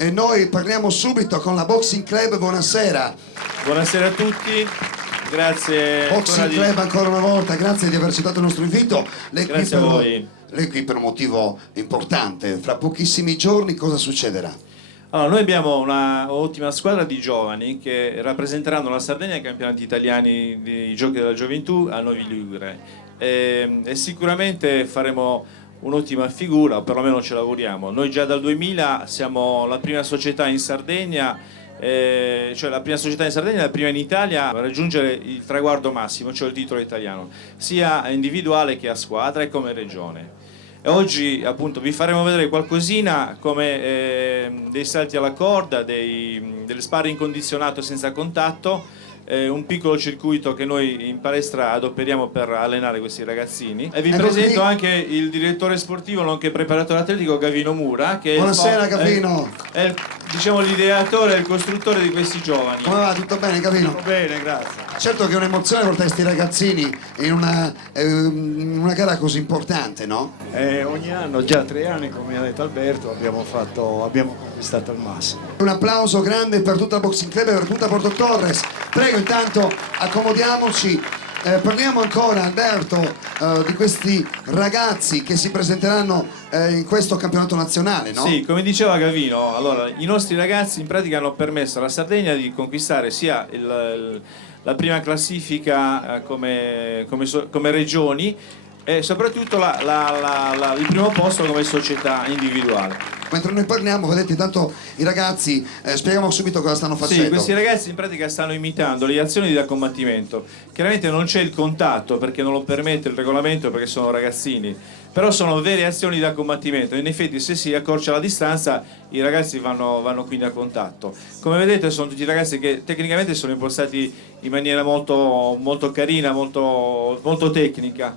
e noi parliamo subito con la Boxing Club. Buonasera. Buonasera a tutti, grazie. Boxing Club ancora una volta, grazie di aver accettato il nostro invito. Grazie a voi. Lei qui per un motivo importante, fra pochissimi giorni cosa succederà? Allora, noi abbiamo una ottima squadra di giovani che rappresenteranno la Sardegna ai campionati italiani di giochi della gioventù a Novi Ligure e sicuramente faremo un'ottima figura, o perlomeno ci lavoriamo. Noi già dal 2000 siamo la prima società in Sardegna, cioè la prima società in Sardegna e la prima in Italia a raggiungere il traguardo massimo, cioè il titolo italiano, sia individuale che a squadra e come regione. E oggi appunto vi faremo vedere qualcosina come dei salti alla corda, delle sparring condizionato senza contatto, un piccolo circuito che noi in palestra adoperiamo per allenare questi ragazzini. E vi presento anche il direttore sportivo nonché preparatore atletico Gavino Mura, che buonasera Gavino. È diciamo l'ideatore e il costruttore di questi giovani. Come va? Tutto bene Gavino? Tutto bene, grazie. Certo che è un'emozione portare questi ragazzini in una gara così importante, no? Ogni anno, già 3 anni, come ha detto Alberto, abbiamo conquistato il massimo. Un applauso grande per tutta la Boxing Club e per tutta Porto Torres. Prego, intanto accomodiamoci. Parliamo ancora, Alberto, di questi ragazzi che si presenteranno in questo campionato nazionale, no? Sì, come diceva Gavino, allora, i nostri ragazzi in pratica hanno permesso alla Sardegna di conquistare sia la prima classifica come regioni e soprattutto il primo posto come società individuale. Mentre noi parliamo, vedete, tanto i ragazzi, spieghiamo subito cosa stanno facendo. Sì, questi ragazzi in pratica stanno imitando le azioni da combattimento. Chiaramente non c'è il contatto perché non lo permette il regolamento, perché sono ragazzini, però sono vere azioni da combattimento. In effetti se si accorcia la distanza i ragazzi vanno quindi a contatto. Come vedete sono tutti ragazzi che tecnicamente sono impostati in maniera molto, molto carina, molto, molto tecnica,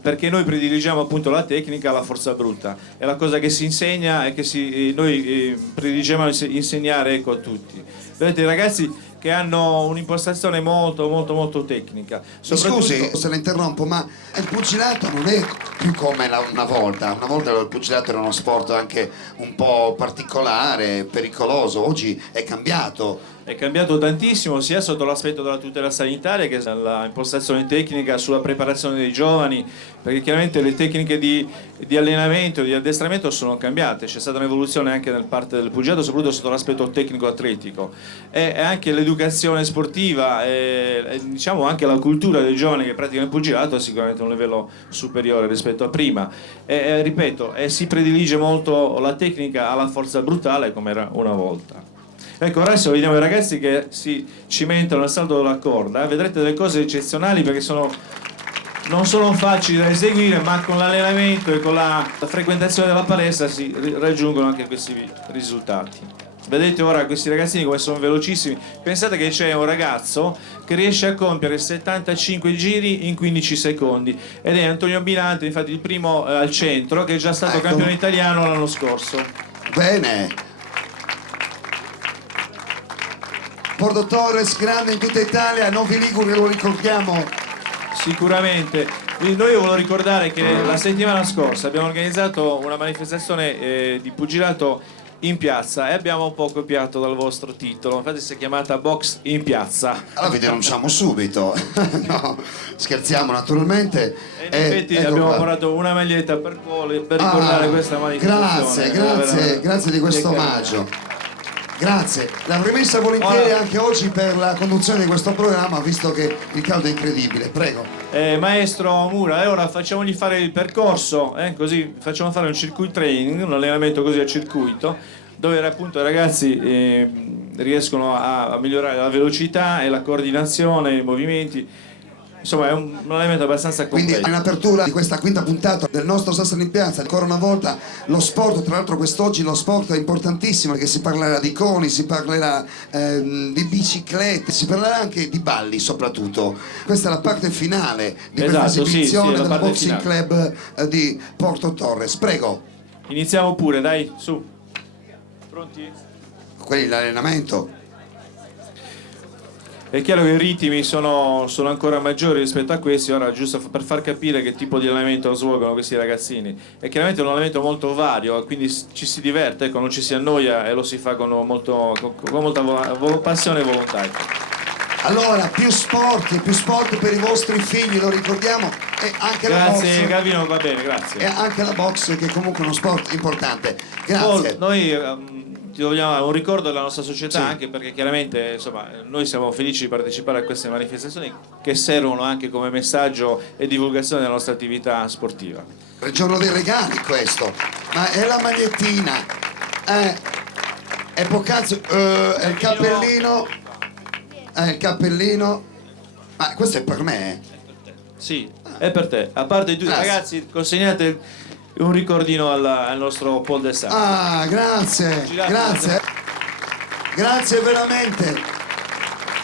perché noi prediligiamo appunto la tecnica alla forza bruta. È la cosa che si insegna e che noi prediligiamo insegnare, ecco, a tutti. Vedete, i ragazzi che hanno un'impostazione molto molto molto tecnica. Scusi se la interrompo, ma il pugilato non è più come una volta il pugilato era uno sport anche un po' particolare, pericoloso. Oggi è cambiato. È cambiato tantissimo sia sotto l'aspetto della tutela sanitaria che dell'impostazione tecnica sulla preparazione dei giovani, perché chiaramente le tecniche di allenamento e di addestramento sono cambiate. C'è stata un'evoluzione anche nel parte del pugilato, soprattutto sotto l'aspetto tecnico-atletico, e anche l'educazione sportiva e diciamo anche la cultura dei giovani che praticano il pugilato è sicuramente a un livello superiore rispetto a prima. Ripeto, si predilige molto la tecnica alla forza brutale come era una volta. Ecco, adesso vediamo i ragazzi che si cimentano al salto della corda, vedrete delle cose eccezionali perché non sono facili da eseguire, ma con l'allenamento e con la frequentazione della palestra si raggiungono anche questi risultati. Vedete ora questi ragazzini come sono velocissimi. Pensate che c'è un ragazzo che riesce a compiere 75 giri in 15 secondi ed è Antonio Binante, infatti il primo al centro, che è già stato campione italiano l'anno scorso. Bene. Porto Torres, grande in tutta Italia, Novi Ligure lo ricordiamo. Sicuramente. Quindi noi volevo ricordare che la settimana scorsa abbiamo organizzato una manifestazione di pugilato in piazza e abbiamo un po' copiato dal vostro titolo, infatti si è chiamata Box in piazza. Allora vi denunciamo subito. No, scherziamo naturalmente. E in effetti abbiamo portato una maglietta per ricordare questa manifestazione. Grazie di questo omaggio. Grazie, l'avrei messa volentieri anche oggi per la conduzione di questo programma, visto che il caldo è incredibile. Prego. Maestro Mura, ora facciamogli fare il percorso, così facciamo fare un circuit training, un allenamento così a circuito, dove appunto i ragazzi riescono a migliorare la velocità e la coordinazione, i movimenti. Insomma è un allenamento abbastanza completo. Quindi in apertura di questa quinta puntata del nostro Sassari in Piazza, ancora una volta lo sport, tra l'altro quest'oggi lo sport è importantissimo perché si parlerà di coni, si parlerà di biciclette, si parlerà anche di balli soprattutto. Questa è la parte finale di questa esibizione della Boxing Club di Porto Torres. Prego. Iniziamo pure, dai, su. Pronti? Quelli l'allenamento. È chiaro che i ritmi sono ancora maggiori rispetto a questi, ora giusto per far capire che tipo di allenamento svolgono questi ragazzini. È chiaramente un allenamento molto vario, quindi ci si diverte, ecco, non ci si annoia e lo si fa con molta passione e volontà. Ecco. Allora, più sport per i vostri figli, lo ricordiamo, e anche la box. Grazie Gavino, va bene, grazie. E anche la box, che è comunque uno sport importante. Grazie. Noi ti vogliamo un ricordo della nostra società, Sì. anche perché chiaramente insomma, noi siamo felici di partecipare a queste manifestazioni che servono anche come messaggio e divulgazione della nostra attività sportiva. Il giorno dei regali questo, ma è la magliettina, è poc'anzi, è il cappellino, ma questo è per me, Sì, è per te. A parte tutti, Grazie. ragazzi, consegnate un ricordino al nostro Paul De Santo. Ah, grazie, Girate. grazie veramente,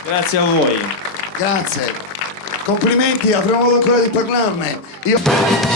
Grazie a voi. grazie, complimenti, avremo modo ancora di parlarne. Io...